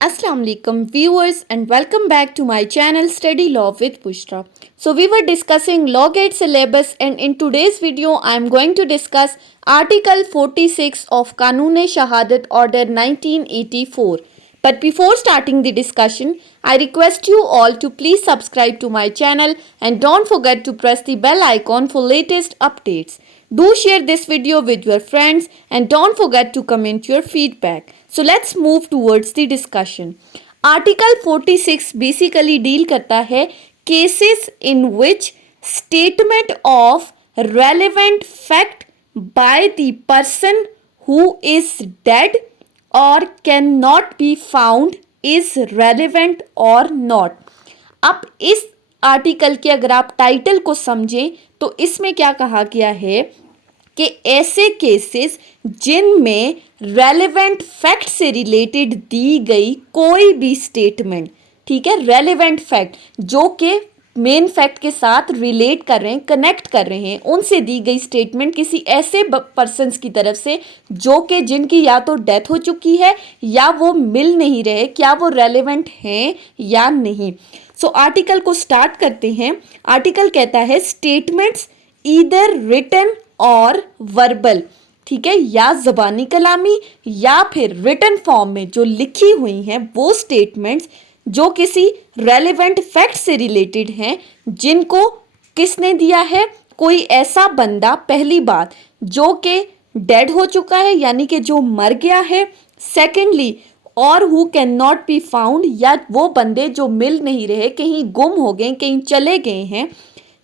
Assalamu alaikum viewers and welcome back to my channel Study Law with Bushra. So we were discussing Law Gate syllabus and in today's video I am going to discuss Article 46 of Qanun-e-Shahadat Order 1984. But before starting the discussion, I request you all to please subscribe to my channel and don't forget to press the bell icon for latest updates. Do share this video with your friends and don't forget to comment your feedback. So let's move towards the discussion. Article 46 basically deal करता है cases in which statement of relevant fact by the person who is dead or cannot be found is relevant or not. अब इस article के अगर आप title को समझें तो इसमें क्या कहा गया है कि ऐसे केसेस जिनमें रेलेवेंट फैक्ट से रिलेटेड दी गई कोई भी स्टेटमेंट, ठीक है, रेलेवेंट फैक्ट जो कि मेन फैक्ट के साथ रिलेट कर रहे हैं, कनेक्ट कर रहे हैं, उनसे दी गई स्टेटमेंट किसी ऐसे पर्सन्स की तरफ से जो कि जिनकी या तो डेथ हो चुकी है या वो मिल नहीं रहे, क्या वो रेलेवेंट हैं या नहीं. सो आर्टिकल को स्टार्ट करते हैं. आर्टिकल कहता है स्टेटमेंट्स ईदर रिटन और वर्बल, ठीक है, या ज़बानी कलामी या फिर रिटन फॉर्म में जो लिखी हुई हैं वो स्टेटमेंट्स जो किसी रेलेवेंट फैक्ट से रिलेटेड हैं, जिनको किसने दिया है, कोई ऐसा बंदा, पहली बात, जो कि डेड हो चुका है यानी कि जो मर गया है. सेकेंडली, और who can not be found, या वो बंदे जो मिल नहीं रहे, कहीं गुम हो गए, कहीं चले गए हैं.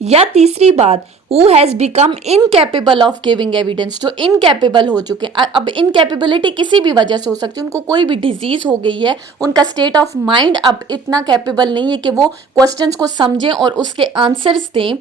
या तीसरी बात, who has become incapable of giving evidence, जो इनकेपेबल हो चुके हैं. अब इनकेपेबिलिटी किसी भी वजह से हो सकती है, उनको कोई भी डिजीज़ हो गई है, उनका स्टेट ऑफ माइंड अब इतना कैपेबल नहीं है कि वो क्वेश्चंस को समझें और उसके आंसर्स दें.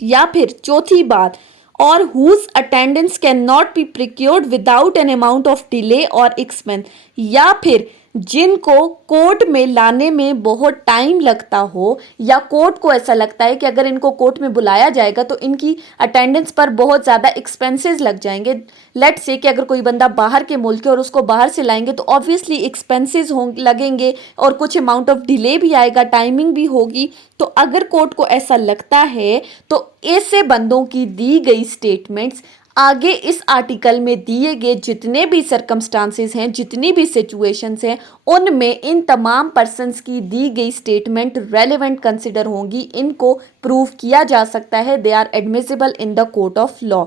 या फिर चौथी बात, or whose attendance can not be procured without an amount of delay or expense, या फिर जिनको कोर्ट में लाने में बहुत टाइम लगता हो या कोर्ट को ऐसा लगता है कि अगर इनको कोर्ट में बुलाया जाएगा तो इनकी अटेंडेंस पर बहुत ज़्यादा एक्सपेंसेस लग जाएंगे. लेट्स से कि अगर कोई बंदा बाहर के मुल्क है और उसको बाहर से लाएंगे तो ऑब्वियसली एक्सपेंसेस लगेंगे और कुछ अमाउंट ऑफ डिले भी आएगा, टाइमिंग भी होगी. तो अगर कोर्ट को ऐसा लगता है तो ऐसे बंदों की दी गई स्टेटमेंट्स आगे इस आर्टिकल में दिए गए जितने भी सर्कमस्टांसेस हैं, जितनी भी सिचुएशंस हैं, उनमें इन तमाम पर्सन्स की दी गई स्टेटमेंट रेलेवेंट कंसिडर होंगी. इनको प्रूव किया जा सकता है, they are admissible in the court of law.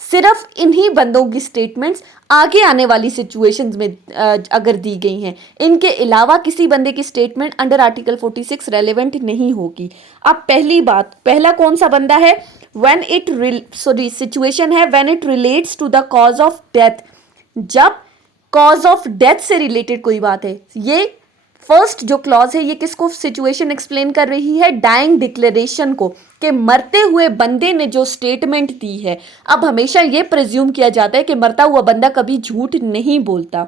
सिर्फ इन्हीं बंदों की स्टेटमेंट्स आगे आने वाली सिचुएशंस में अगर दी गई हैं, इनके अलावा किसी बंदे की स्टेटमेंट अंडर आर्टिकल 46 रेलेवेंट नहीं होगी. अब पहली बात, पहला कौन सा बंदा है, when it सिचुएशन है when it relates to the cause of death, जब cause of death से रिलेटेड कोई बात है. ये फर्स्ट जो क्लॉज है ये किसको सिचुएशन एक्सप्लेन कर रही है, डाइंग डिक्लेरेशन को, कि मरते हुए बंदे ने जो स्टेटमेंट दी है. अब हमेशा ये प्रिज्यूम किया जाता है कि मरता हुआ बंदा कभी झूठ नहीं बोलता,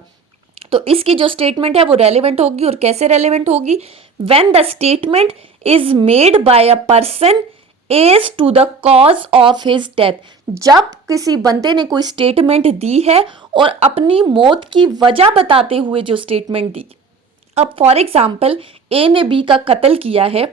तो इसकी जो स्टेटमेंट है वो रेलेवेंट होगी. और कैसे रेलेवेंट होगी, when the statement is made by a person as to the cause of his death, जब किसी बंदे ने कोई स्टेटमेंट दी है और अपनी मौत की वजह बताते हुए जो स्टेटमेंट दी. अब फॉर एग्जाम्पल ए ने बी का कत्ल किया है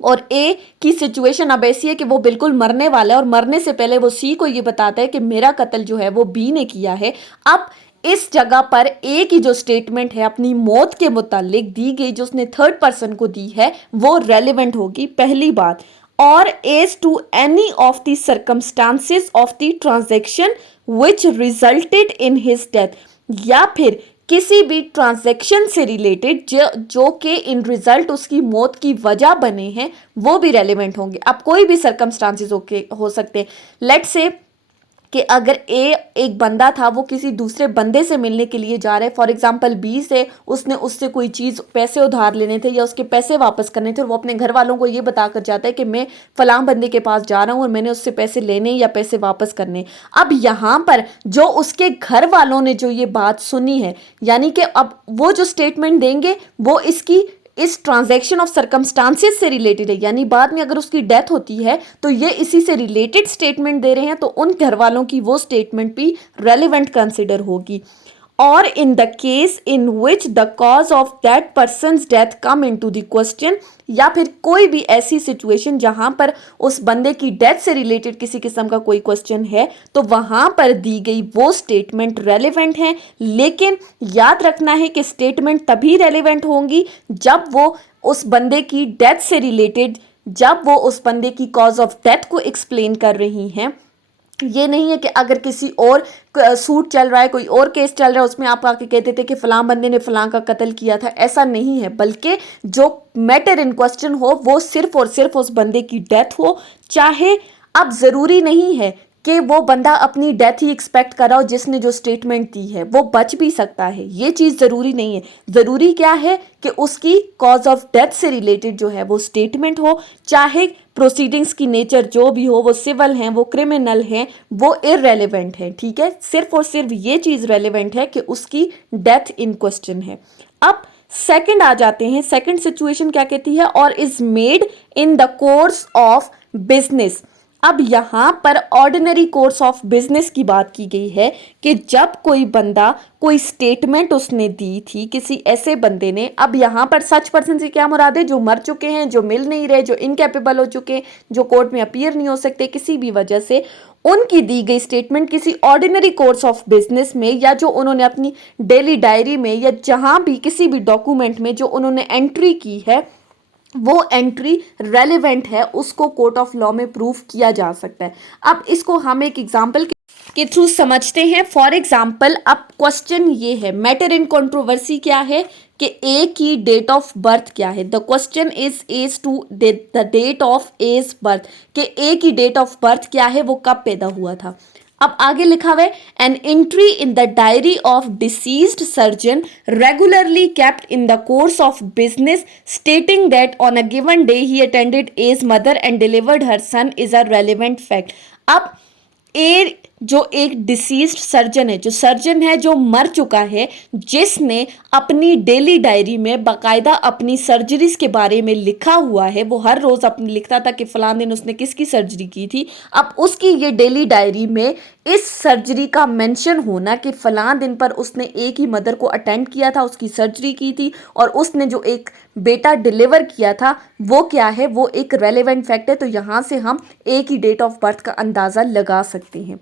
और ए की सिचुएशन अब ऐसी है कि वो बिल्कुल मरने वाला है और मरने से पहले वो सी को ये बताता है कि मेरा कत्ल जो है वो बी ने किया है. अब इस जगह पर ए की जो स्टेटमेंट है अपनी मौत के मुतालिक दी गई, जो उसने थर्ड पर्सन को दी है, वो रेलेवेंट होगी, पहली बात. Or as to any of the circumstances of the transaction which resulted in his death, या फिर किसी भी ट्रांजैक्शन से रिलेटेड जो कि इन रिजल्ट उसकी मौत की वजह बने हैं, वो भी रेलेवेंट होंगे. अब कोई भी सर्कमस्टांसेस हो सकते हैं. लेट्स से कि अगर ए एक बंदा था, वो किसी दूसरे बंदे से मिलने के लिए जा रहे, फॉर एग्जांपल बी से उसने उससे कोई चीज़, पैसे उधार लेने थे या उसके पैसे वापस करने थे, और वो अपने घर वालों को ये बता कर जाता है कि मैं फलां बंदे के पास जा रहा हूँ और मैंने उससे पैसे लेने या पैसे वापस करने. अब यहाँ पर जो उसके घर वालों ने जो ये बात सुनी है, यानी कि अब वो जो स्टेटमेंट देंगे वो इसकी इस ट्रांजैक्शन ऑफ सर्कमस्टांसेस से रिलेटेड है, यानी बाद में अगर उसकी डेथ होती है तो ये इसी से रिलेटेड स्टेटमेंट दे रहे हैं, तो उन घर वालों की वो स्टेटमेंट भी रेलेवेंट कंसिडर होगी. or in the case in which the cause of that person's death come into the question, या फिर कोई भी ऐसी सिचुएशन जहां पर उस बंदे की डेथ से रिलेटेड किसी किस्म का कोई क्वेश्चन है तो वहां पर दी गई वो स्टेटमेंट रेलेवेंट है। लेकिन याद रखना है कि स्टेटमेंट तभी रेलेवेंट होंगी जब वो उस बंदे की डेथ से रिलेटेड, जब वो उस बंदे की कॉज ऑफ डेथ को एक्सप्लेन कर रही हैं। ये नहीं है कि अगर किसी और सूट चल रहा है, कोई और केस चल रहा है, उसमें आप आके कहते थे कि फलां बंदे ने फलां का कत्ल किया था, ऐसा नहीं है। बल्कि जो मैटर इन क्वेश्चन हो वो सिर्फ और सिर्फ उस बंदे की डेथ हो। चाहे अब ज़रूरी नहीं है कि वो बंदा अपनी डेथ ही एक्सपेक्ट कर रहा हो, जिसने जो स्टेटमेंट दी है वो बच भी सकता है, ये चीज़ ज़रूरी नहीं है। ज़रूरी क्या है कि उसकी कॉज ऑफ डेथ से रिलेटेड जो है वो स्टेटमेंट हो। चाहे प्रोसीडिंग्स की नेचर जो भी हो, वो सिविल हैं, वो क्रिमिनल हैं, वो इररेलेवेंट है। ठीक है, सिर्फ और सिर्फ ये चीज़ रेलेवेंट है कि उसकी डेथ इन क्वेश्चन है। अब सेकंड आ जाते हैं। सेकंड सिचुएशन क्या कहती है, or is made in the course of business. अब यहां पर ऑर्डिनरी कोर्स ऑफ बिजनेस की बात की गई है कि जब कोई बंदा कोई स्टेटमेंट उसने दी थी किसी ऐसे बंदे ने। अब यहां पर सच पर्सन से क्या मुराद है, जो मर चुके हैं, जो मिल नहीं रहे, जो इनकैपेबल हो चुके, जो कोर्ट में अपीयर नहीं हो सकते किसी भी वजह से, उनकी दी गई स्टेटमेंट किसी ऑर्डिनरी कोर्स ऑफ बिजनेस में, या जो उन्होंने अपनी डेली डायरी में, या जहां भी किसी भी डॉक्यूमेंट में जो उन्होंने एंट्री की है, वो एंट्री रेलेवेंट है, उसको कोर्ट ऑफ लॉ में प्रूफ किया जा सकता है। अब इसको हम एक एग्जाम्पल के थ्रू समझते हैं। फॉर एग्जाम्पल, अब क्वेश्चन ये है, मैटर इन कंट्रोवर्सी क्या है कि ए की डेट ऑफ बर्थ क्या है। The question is as to the date of A's birth, कि ए की डेट ऑफ बर्थ क्या है, वो कब पैदा हुआ था। अब आगे लिखा हुआ है, an entry in the diary of deceased surgeon regularly kept in the course of business stating that on a given day he attended A's mother and delivered her son is a relevant fact. अब A जो एक deceased surgeon है, जो surgeon है जो मर चुका है, जिसने अपनी डेली डायरी में बाकायदा अपनी सर्जरीज के बारे में लिखा हुआ है, वो हर रोज अपनी लिखता था कि फलां दिन उसने किसकी सर्जरी की थी। अब उसकी ये डेली डायरी में इस सर्जरी का मेंशन होना कि फलां दिन पर उसने एक ही मदर को अटेंड किया था, उसकी सर्जरी की थी, और उसने जो एक बेटा डिलीवर किया था वो क्या है, वो एक रेलेवेंट फैक्ट है। तो यहाँ से हम एक ही डेट ऑफ बर्थ का अंदाज़ा लगा सकते हैं।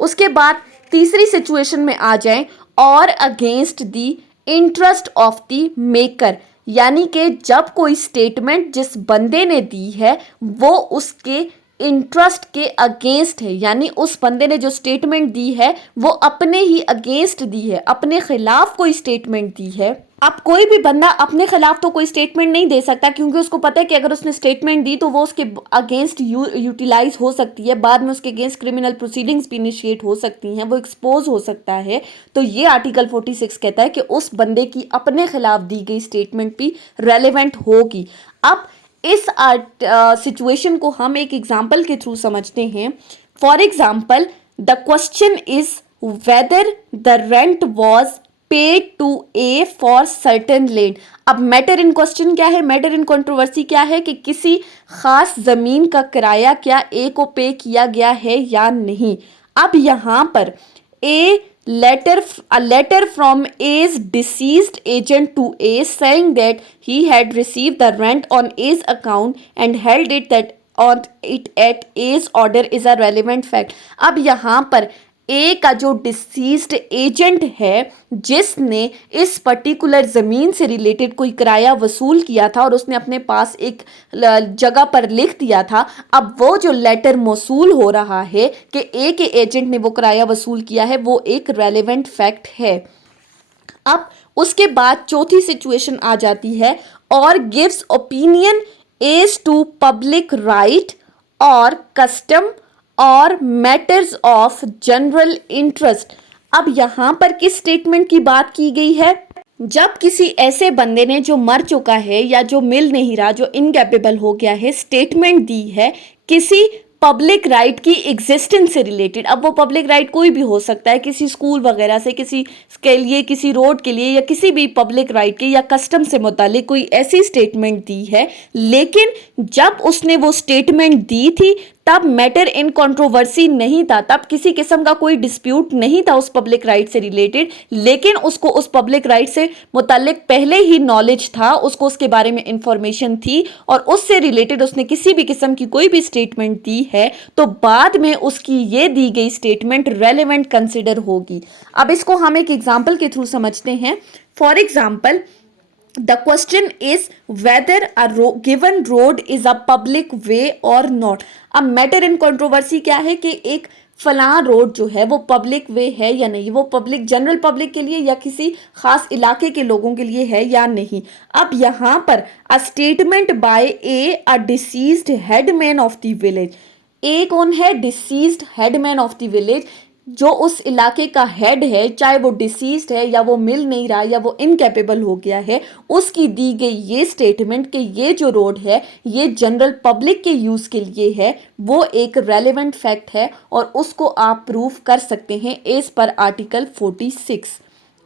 उसके बाद तीसरी सिचुएशन में आ जाएं, और against the interest of the maker, यानी कि जब कोई स्टेटमेंट जिस बंदे ने दी है वो उसके इंटरेस्ट के अगेंस्ट है, यानी उस बंदे ने जो स्टेटमेंट दी है वो अपने ही अगेंस्ट दी है, अपने खिलाफ कोई स्टेटमेंट दी है। अब कोई भी बंदा अपने खिलाफ तो कोई स्टेटमेंट नहीं दे सकता, क्योंकि उसको पता है कि अगर उसने स्टेटमेंट दी तो वो उसके अगेंस्ट यूटिलाइज हो सकती है, बाद में उसके अगेंस्ट क्रिमिनल प्रोसीडिंग्स भी इनिशिएट हो सकती हैं, वो एक्सपोज हो सकता है। तो ये आर्टिकल 46 कहता है कि उस बंदे की अपने खिलाफ दी गई स्टेटमेंट भी रेलेवेंट होगी। अब इस सिचुएशन को हम एक एग्जाम्पल के थ्रू समझते हैं। For example, the question is whether the rent was paid to A for certain land. अब मैटर इन क्वेश्चन क्या है, मैटर इन कंट्रोवर्सी क्या है कि किसी खास जमीन का किराया क्या ए को पे किया गया है या नहीं। अब यहां पर a letter from A's deceased agent to A saying that he had received the rent on A's account and held it that on it at A's order is a relevant fact। अब यहाँ पर ए का जो deceased agent है, जिसने इस particular ज़मीन से रिलेटेड कोई किराया वसूल किया था और उसने अपने पास एक जगह पर लिख दिया था, अब वो जो लेटर मौसूल हो रहा है कि ए के एजेंट ने वो किराया वसूल किया है, वो एक रेलेवेंट फैक्ट है। अब उसके बाद चौथी सिचुएशन आ जाती है, or gives opinion as to public right or custom or matters of general interest. अब यहां पर किस स्टेटमेंट की बात की गई है, जब किसी ऐसे बंदे ने जो मर चुका है या जो मिल नहीं रहा, जो इनकैपेबल हो गया है, स्टेटमेंट दी है किसी पब्लिक राइट की एग्जिस्टेंस से रिलेटेड। अब वो पब्लिक राइट कोई भी हो सकता है, किसी स्कूल वगैरह से, किसी के लिए, किसी रोड के लिए, या किसी भी पब्लिक राइट के या कस्टम से मुतालिक कोई ऐसी स्टेटमेंट दी है। लेकिन जब उसने वो स्टेटमेंट दी थी तब मैटर इन कंट्रोवर्सी नहीं था, तब किसी किस्म का कोई डिस्प्यूट नहीं था उस पब्लिक राइट से रिलेटेड, लेकिन उसको उस पब्लिक राइट से मुतालिक पहले ही नॉलेज था, उसको उसके बारे में इंफॉर्मेशन थी और उससे रिलेटेड उसने किसी भी किस्म की कोई भी स्टेटमेंट दी है तो बाद में उसकी ये दी गई स्टेटमेंट रेलेवेंट कंसिडर होगी। अब इसको हम एक एग्जाम्पल के थ्रू समझते हैं। For example, the question is whether a given road is a public way or not। अब मैटर इन कंट्रोवर्सी क्या है कि एक फलां रोड जो है वो पब्लिक वे है या नहीं, वो पब्लिक जनरल पब्लिक के लिए या किसी खास इलाके के लोगों के लिए है या नहीं। अब यहाँ पर a statement by a deceased headman of the village, ए कौन है? Deceased headman of the village, जो उस इलाके का हेड है, चाहे वो डिसीज्ड है या वो मिल नहीं रहा या वो इनकेपेबल हो गया है, उसकी दी गई ये स्टेटमेंट कि ये जो रोड है ये जनरल पब्लिक के यूज़ के लिए है, वो एक रेलेवेंट फैक्ट है और उसको आप प्रूफ कर सकते हैं एज पर आर्टिकल 46।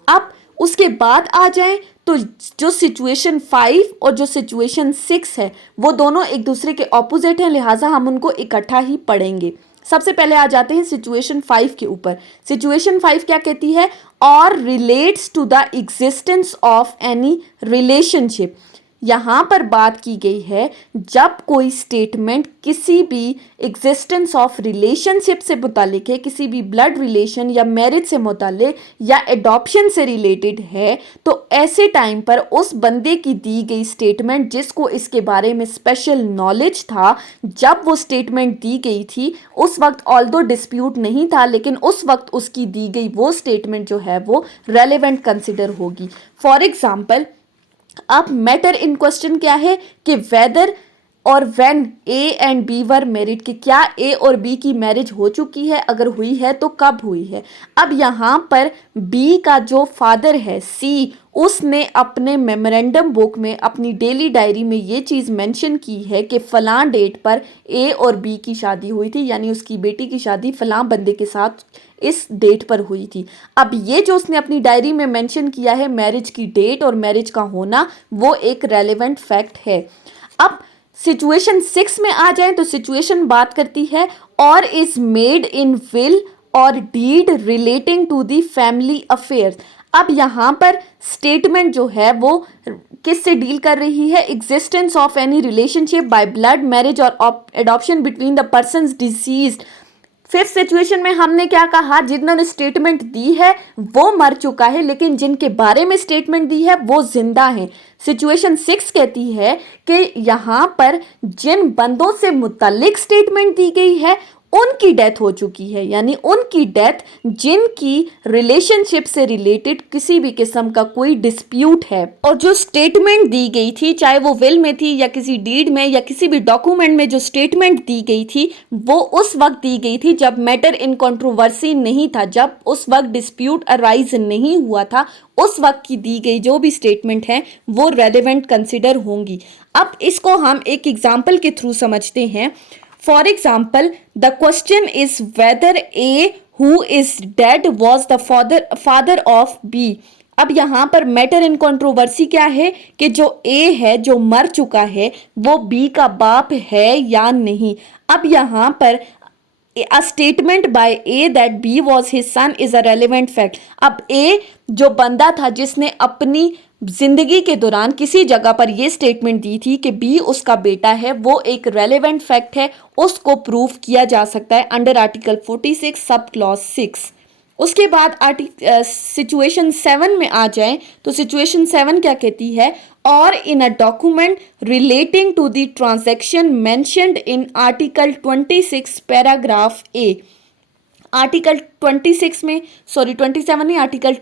अब उसके बाद आ जाएं तो जो सिचुएशन 5 और जो सिचुएशन 6 है वो दोनों एक दूसरे के ऑपोजिट हैं, लिहाजा हम उनको इकट्ठा ही पढ़ेंगे। सबसे पहले आ जाते हैं सिचुएशन 5 के ऊपर। सिचुएशन 5 क्या कहती है? Or relates to the existence of any relationship. यहाँ पर बात की गई है जब कोई स्टेटमेंट किसी भी एग्जिस्टेंस ऑफ रिलेशनशिप से मुतालिक है, किसी भी ब्लड रिलेशन या मैरिज से मुतालिक या एडॉप्शन से रिलेटेड है, तो ऐसे टाइम पर उस बंदे की दी गई स्टेटमेंट जिसको इसके बारे में स्पेशल नॉलेज था, जब वो स्टेटमेंट दी गई थी उस वक्त ऑल्दो डिस्प्यूट नहीं था, लेकिन उस वक्त उसकी दी गई वो स्टेटमेंट जो है वो रेलेवेंट कंसिडर होगी। फॉर एग्जाम्पल, अब मैटर इन क्वेश्चन क्या है कि whether or when A and B were married, कि क्या ए और बी की मैरिज हो चुकी है, अगर हुई है तो कब हुई है। अब यहाँ पर बी का जो फादर है सी, उसने अपने मेमोरेंडम बुक में अपनी डेली डायरी में ये चीज़ मेंशन की है कि फ़लाँ डेट पर ए और बी की शादी हुई थी, यानी उसकी बेटी की शादी फ़लाँ बंदे के साथ इस डेट पर हुई थी। अब ये जो उसने अपनी डायरी में मेंशन किया है मैरिज की डेट और मैरिज का होना, वो एक रेलेवेंट फैक्ट है। अब सिचुएशन 6 में आ जाएं तो सिचुएशन बात करती है or is made in will or deed relating to the family affairs. अब यहाँ पर स्टेटमेंट जो है वो किससे डील कर रही है? Existence of any relationship by blood, marriage और adoption between the persons deceased. Fifth situation में हमने क्या कहा? जिन्होंने स्टेटमेंट दी है वो मर चुका है, लेकिन जिनके बारे में स्टेटमेंट दी है वो जिंदा हैं। सिचुएशन 6 कहती है कि यहाँ पर जिन बंदों से मुतालिक स्टेटमेंट दी गई है उनकी डेथ हो चुकी है, यानी उनकी डेथ जिनकी रिलेशनशिप से रिलेटेड किसी भी किस्म का कोई डिस्प्यूट है। और जो स्टेटमेंट दी गई थी, चाहे वो विल में थी या किसी डीड में या किसी भी डॉक्यूमेंट में जो स्टेटमेंट दी गई थी, वो उस वक्त दी गई थी जब मैटर इन कंट्रोवर्सी नहीं था, जब उस वक्त डिस्प्यूट अराइज नहीं हुआ था। उस वक्त की दी गई जो भी स्टेटमेंट है वो रेलेवेंट कंसिडर होंगी। अब इसको हम एक एग्जाम्पल के थ्रू समझते हैं। For example, the question is whether A, who is dead, was the father of B। अब यहाँ पर मैटर इन कंट्रोवर्सी क्या है कि जो A है, जो मर चुका है, वो B का बाप है या नहीं। अब यहाँ पर a statement by A that B was his son is a relevant fact। अब A जो बंदा था जिसने अपनी जिंदगी के दौरान किसी जगह पर यह स्टेटमेंट दी थी कि बी उसका बेटा है, वो एक रेलेवेंट फैक्ट है, उसको प्रूफ किया जा सकता है अंडर आर्टिकल 46 सब क्लॉज 6। उसके बाद सिचुएशन 7 में आ जाए तो सिचुएशन 7 क्या कहती है? और in a document relating to the transaction mentioned in article 26 paragraph A. Article 26 में, सॉरी 27 नहीं, आर्टिकल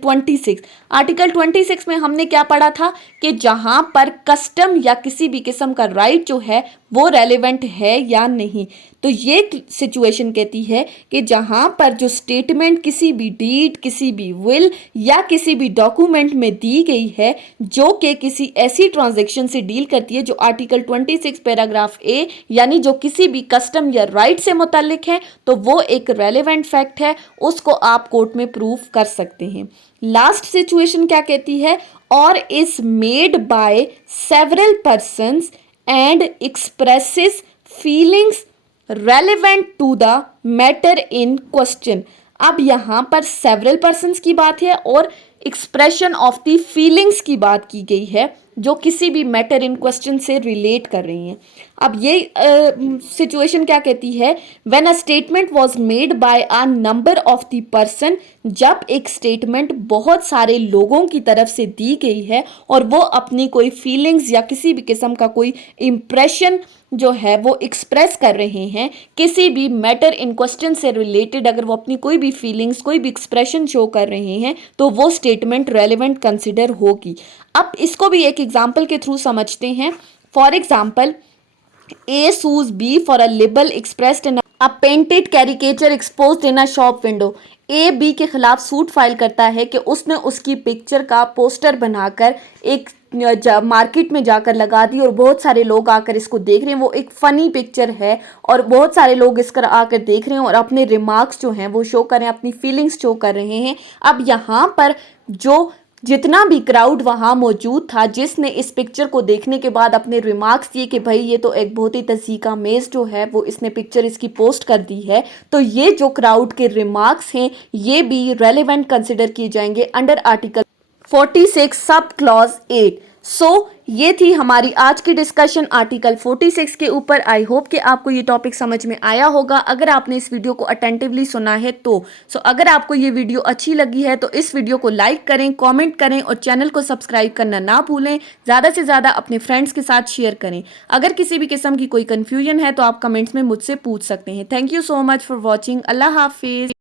26 में हमने क्या पढ़ा था कि जहां पर कस्टम या किसी भी किस्म का राइट जो है वो रेलेवेंट है या नहीं। तो ये सिचुएशन कहती है कि जहां पर जो स्टेटमेंट किसी भी डीड, किसी भी विल या किसी भी डॉक्यूमेंट में दी गई है जो कि किसी ऐसी ट्रांजैक्शन से डील करती है जो आर्टिकल 26 पैराग्राफ ए यानी जो किसी भी कस्टम या राइट से मुतालिक है, तो वो एक रेलेवेंट फैक्ट है, उसको आप कोर्ट में प्रूफ कर सकते हैं। लास्ट सिचुएशन क्या कहती है? Or is made by several persons and expresses feelings relevant to the matter in question. अब यहाँ पर सेवरल पर्सन्स की बात है और एक्सप्रेशन ऑफ द फीलिंग्स की बात की गई है जो किसी भी मैटर इन क्वेश्चन से रिलेट कर रही हैं। अब ये सिचुएशन क्या कहती है, when a statement was made by a number of the person, जब एक स्टेटमेंट बहुत सारे लोगों की तरफ से दी गई है और वो अपनी कोई फीलिंग्स या किसी भी किस्म का कोई इम्प्रेशन जो है वो एक्सप्रेस कर रहे हैं किसी भी मैटर इन क्वेश्चन से रिलेटेड, अगर वो अपनी कोई भी फीलिंग्स कोई भी एक्सप्रेशन शो कर रहे हैं तो वो स्टेटमेंट रेलेवेंट कंसिडर होगी। अब इसको भी एक एग्जाम्पल के थ्रू समझते हैं। For example, A sues B for a libel expressed in a painted caricature exposed in a shop window। A B के खिलाफ सूट फाइल करता है कि उसने उसकी पिक्चर का पोस्टर बनाकर एक मार्केट में जाकर लगा दी और बहुत सारे लोग आकर इसको देख रहे हैं। वो एक फ़नी पिक्चर है और बहुत सारे लोग इसकर आकर देख रहे हैं और अपने रिमार्क्स जो हैं वो शो कर रहे हैं, अपनी फीलिंग्स शो कर रहे हैं। अब यहाँ पर जो जितना भी क्राउड वहाँ मौजूद था जिसने इस पिक्चर को देखने के बाद अपने रिमार्क्स दिए कि भाई ये तो एक बहुत ही तजीका मेज़ जो है वो इसने पिक्चर इसकी पोस्ट कर दी है, तो ये जो क्राउड के रिमार्क्स हैं ये भी रेलेवेंट कंसिडर किए जाएंगे अंडर आर्टिकल 46 सब क्लॉज 8। सो ये थी हमारी आज की डिस्कशन आर्टिकल 46 के ऊपर। आई होप कि आपको ये टॉपिक समझ में आया होगा अगर आपने इस वीडियो को अटेंटिवली सुना है तो। अगर आपको ये वीडियो अच्छी लगी है तो इस वीडियो को लाइक करें, कमेंट करें और चैनल को सब्सक्राइब करना ना भूलें। ज़्यादा से ज़्यादा अपने फ्रेंड्स के साथ शेयर करें। अगर किसी भी किस्म की कोई कन्फ्यूजन है तो आप कमेंट्स में मुझसे पूछ सकते हैं। Thank you so much for watching. अल्लाह हाफिज़।